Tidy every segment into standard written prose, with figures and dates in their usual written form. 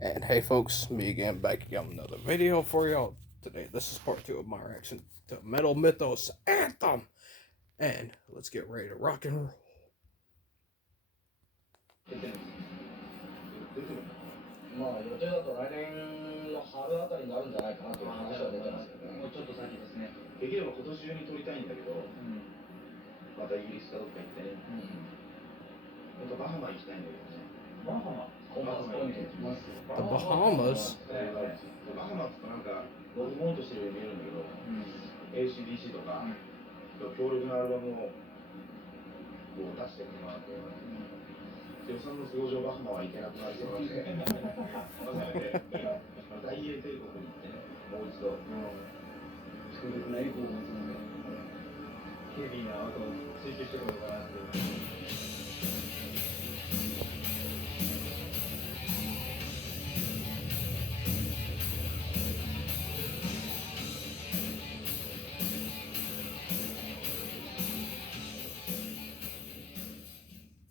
And hey folks, me again, back again with another video for y'all today. This is part 2 of my reaction to Metal Mythos Anthem. And let's get ready to rock and roll. まあ予定だと来年の春あたりになるんじゃないかなという話は出てますけどね。もうちょっと先ですね。できれば今年中に撮りたいんだけど、またイギリスかどっか行ってね。本当バハマ行きたいんだけどね。バハマ。音楽ポイント行きます。The Bahamas. バハマってなんかボリボンとしてるように見えるんだけど、ACDC とか強力なアルバムをこう出してもらって。予算の都合上バハマは行けなくなりそうなんで、大英帝国に行ってね、もう一度、強力なエコーを持つので、ヘビーなアートを追求してこようかなって。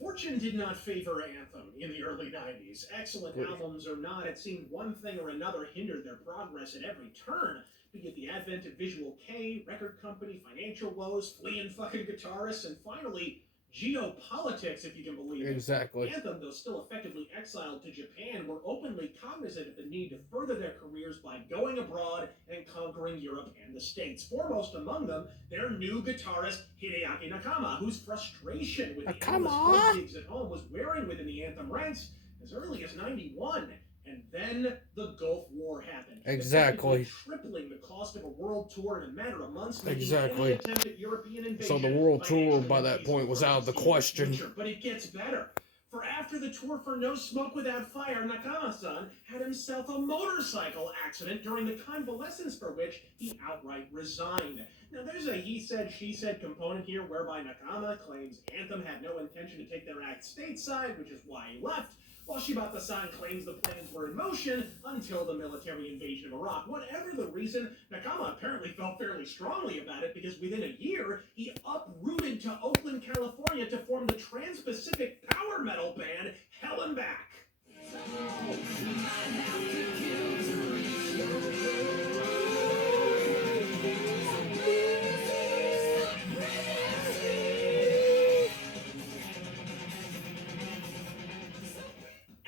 Fortune did not favor Anthem in the early 90s. Excellent albums or not, it seemed one thing or another hindered their progress at every turn. Be it the advent of Visual K, record company, financial woes, fleeing fucking guitarists, and finally, geopolitics, if you can believe it. Exactly. Anthem, though still effectively exiled to Japan, were openly cognizant of the need to further their careers by going abroad and conquering Europe and the States. Foremost among them, their new guitarist, Hideaki Nakama, whose frustration with the endless club gigs at home was wearing within the Anthem ranks as early as '91. And then the Gulf War happened. Exactly. Tripling the cost of a world tour in a matter of months. Exactly. Attempt at European invasion, so the world tour by that point was out of the question. But it gets better. For after the tour for No Smoke Without Fire, Nakama-san had himself a motorcycle accident during the convalescence for which he outright resigned. Now there's a he said, she said component here whereby Nakama claims Anthem had no intention to take their act stateside, which is why he left, while Shibata-san claims the plans were in motion until the military invasion of Iraq. Whatever the reason, Nakama apparently felt fairly strongly about it because within a year, he uprooted to Oakland, California to form the trans-Pacific power metal band Hell and Back.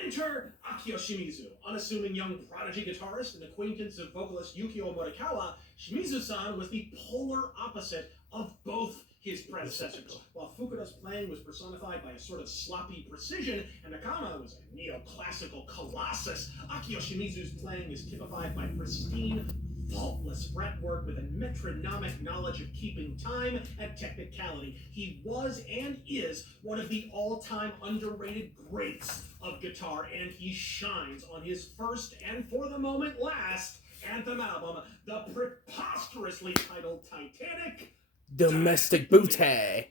Enter Akio Shimizu, unassuming young prodigy guitarist and acquaintance of vocalist Yukio Morikawa. Shimizu-san was the polar opposite of both his predecessors. While Fukuda's playing was personified by a sort of sloppy precision, and Nakama was a neoclassical colossus, Akio Shimizu's playing is typified by pristine, faultless fretwork with a metronomic knowledge of keeping time and technicality. He was and is one of the all-time underrated greats of guitar, and he shines on his first and for the moment last Anthem album, the preposterously titled Titanic Domestic Booty.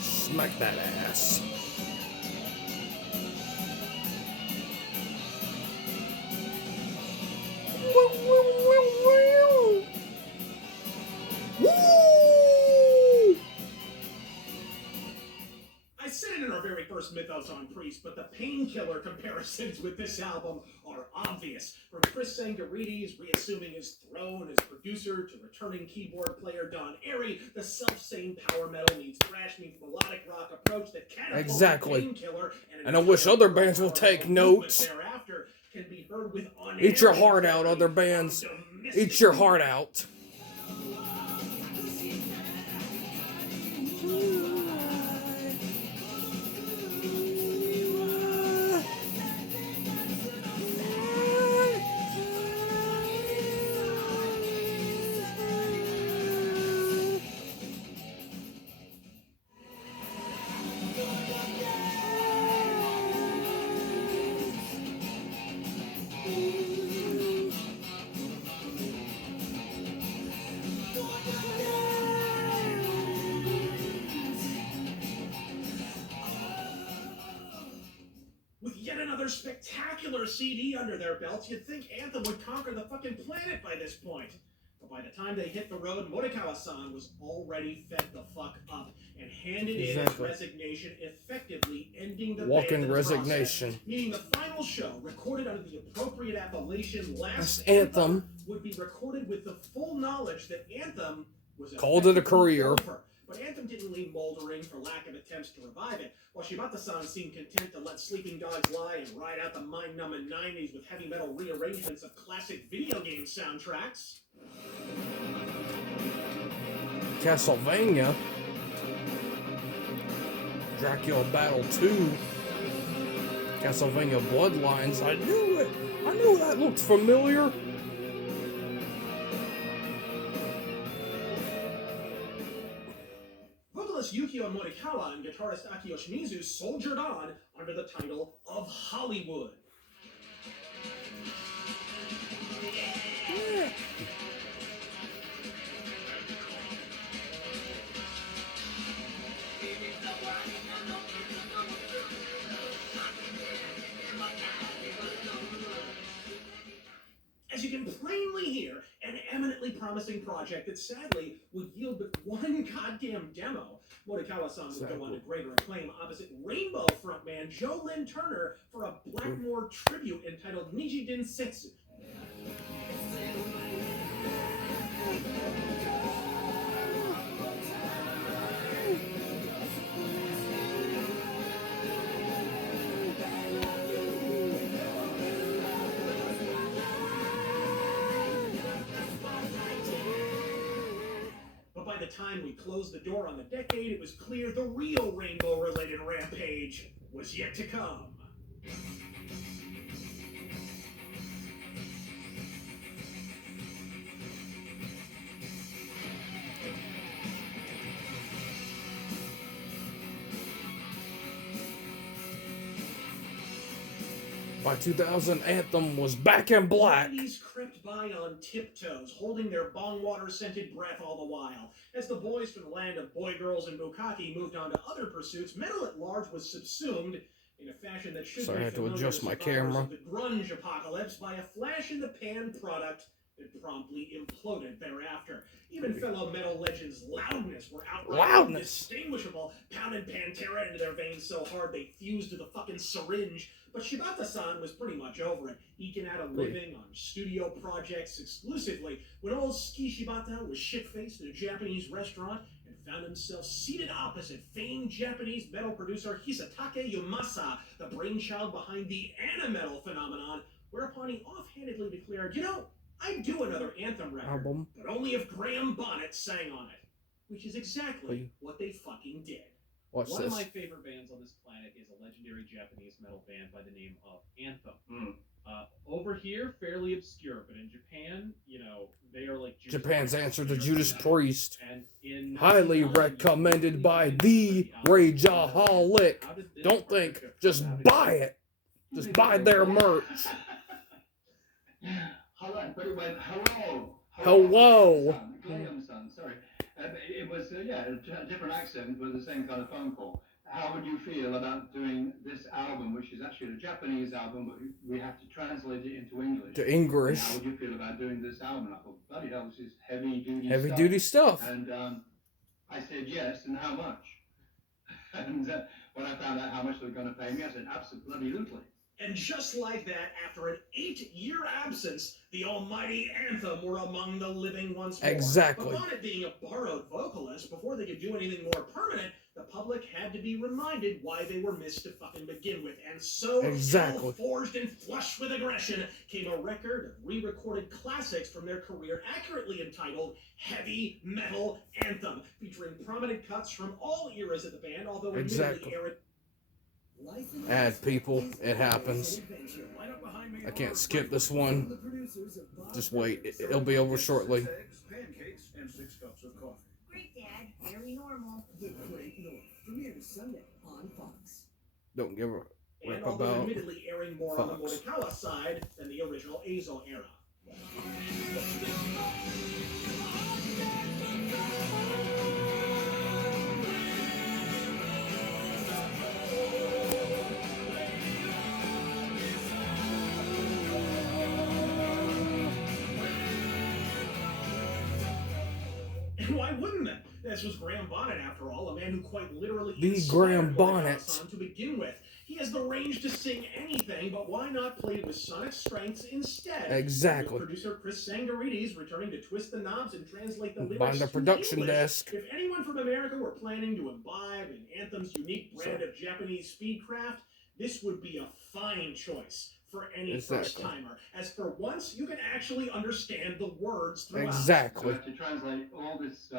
Smack that ass. I said it in our very first Mythos on Priest, but the painkiller comparisons with this album are obvious. From Chris Sangarides reassuming his throne as producer to returning keyboard player Don Airy, the self-same power metal meets thrash meets melodic rock approach that catapults Exactly. Painkiller And I wish other bands will take notes. Thereafter can be heard with Eat your heart out, other bands. Eat your heart out. Another spectacular CD under their belts, you'd think Anthem would conquer the fucking planet by this point. But by the time they hit the road, Morikawa-san was already fed the fuck up and handed in his resignation, effectively ending the walking resignation. Process, meaning the final show, recorded under the appropriate appellation Last Anthem, would be recorded with the full knowledge that Anthem was called it a career. Over. But Anthem didn't leave moldering for lack of attempts to revive it, while Shibata-san seemed content to let sleeping dogs lie and ride out the mind-numbing 90s with heavy metal rearrangements of classic video game soundtracks. Castlevania, Dracula Battle 2, Castlevania Bloodlines. I knew it. I knew that looked familiar. Vocalist Yukio Morikawa and guitarist Akio Shimizu soldiered on under the title of Hollywood. Yeah. As you can plainly hear, an eminently promising project that sadly would yield but one goddamn demo. Morikawa-san would go on to greater acclaim opposite Rainbow frontman Joe Lynn Turner for a Blackmore tribute entitled Niji Densetsu. By the time we closed the door on the decade, it was clear the real Rainbow-related rampage was yet to come. By 2000, Anthem was back in black. Ladies crept by on tiptoes, holding their bong water-scented breath all the while. As the boys from the land of boy girls and bukkake moved on to other pursuits, metal at large was subsumed in a fashion that should Sorry, I be had to familiar adjust to my survivors camera. of the grunge apocalypse by a flash-in-the-pan product that promptly imploded thereafter. Even fellow metal legends Loudness were outright indistinguishable, pounding Pantera into their veins so hard they fused to the fucking syringe. But Shibata-san was pretty much over it, eking out a living on studio projects exclusively when old Ski Shibata was shit-faced at a Japanese restaurant and found himself seated opposite famed Japanese metal producer Hisatake Yamasa, the brainchild behind the Animetal phenomenon, whereupon he offhandedly declared, you know, I'd do another Anthem record, but only if Graham Bonnet sang on it. Which is exactly what they fucking did. What's One this? of my favorite bands on this planet is a legendary Japanese metal band by the name of Anthem. Over here, fairly obscure, but in Japan, you know, they are like Japan's answer to Judas Priest. And in Highly recommended by the Rageaholic. Don't think, just buy it. Just buy their merch. But it went hello. Hello. Graham-san, sorry. It was, a different accent with the same kind of phone call. How would you feel about doing this album, which is actually a Japanese album, but we have to translate it into English? To English. How would you feel about doing this album? I thought, bloody hell, this is heavy-duty Heavy duty stuff. And I said yes, and how much? And when I found out how much they were going to pay me, I said, absolutely. And just like that, after an 8-year absence, the almighty Anthem were among the living once more. Exactly. But Bonnet being a borrowed vocalist, before they could do anything more permanent, the public had to be reminded why they were missed to fucking begin with. And so, forged and flushed with aggression, came a record of re-recorded classics from their career, accurately entitled Heavy Metal Anthem, featuring prominent cuts from all eras of the band, although admittedly Add people, it happens. I can't skip this one. Just wait, it'll be over shortly. Pancakes and 6 cups of coffee. Great, Dad. Very normal. The Great North premieres Sunday on Fox. Don't give a and rip although about admittedly airing more on the Morikawa side than the original Azo era. wouldn't it? This was Graham Bonnet, after all, a man who quite literally The inspired Graham Bonnet. Morikawa-san to begin with. He has the range to sing anything, but why not play with sonic strengths instead? Exactly. With producer Chris Sangarides returning to twist the knobs and translate the lyrics Behind the to production English. desk. If anyone from America were planning to imbibe in Anthem's unique brand of Japanese speedcraft, this would be a fine choice for any first-timer. As for once, you can actually understand the words throughout. Exactly. To translate all this,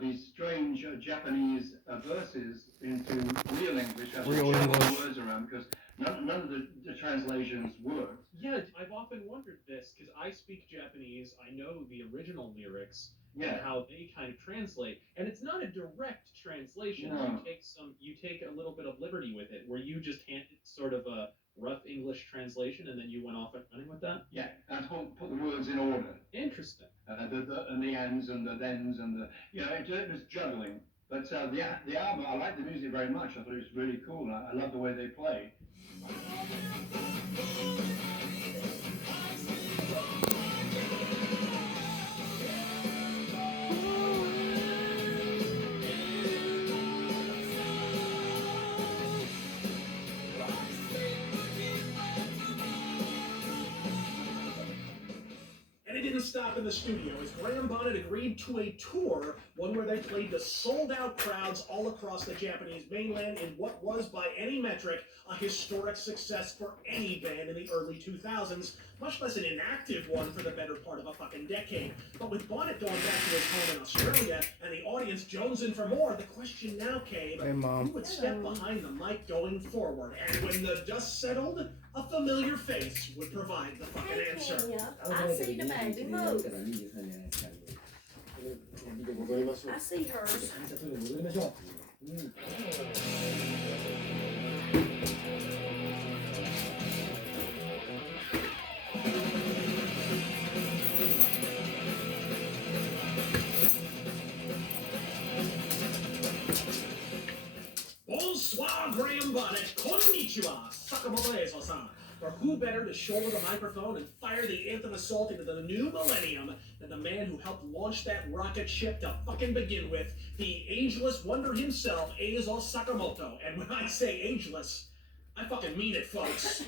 these strange Japanese verses into real English, Real English. words around, because none of the translations worked. Yeah, I've often wondered this, because I speak Japanese, I know the original lyrics, and how they kind of translate, and it's not a direct translation. No. You take a little bit of liberty with it, where you just handed sort of a rough English translation, and then you went off and running with that? Yeah, and put the words in order. Interesting. And the ands and the thens and the, it was juggling. But the album, I like the music very much. I thought it was really cool. I love the way they play. Stop in the studio as Graham Bonnet agreed to a tour, one where they played to sold-out crowds all across the Japanese mainland in what was, by any metric, a historic success for any band in the early 2000s, much less an inactive one for the better part of a fucking decade. But with Bonnet going back to his home in Australia and the audience jonesing for more, the question now came, who would step behind the mic going forward? And when the dust settled, a familiar face would provide the fucking answer. I see the baby move. I see hers. Bonsoir, Graham Bonnet. Konnichiwa, Sakamoto Ezo-san. For who better to shoulder the microphone and fire the anthem assault into the new millennium than the man who helped launch that rocket ship to fucking begin with, the ageless wonder himself, Eizo Sakamoto. And when I say ageless, I fucking mean it, folks.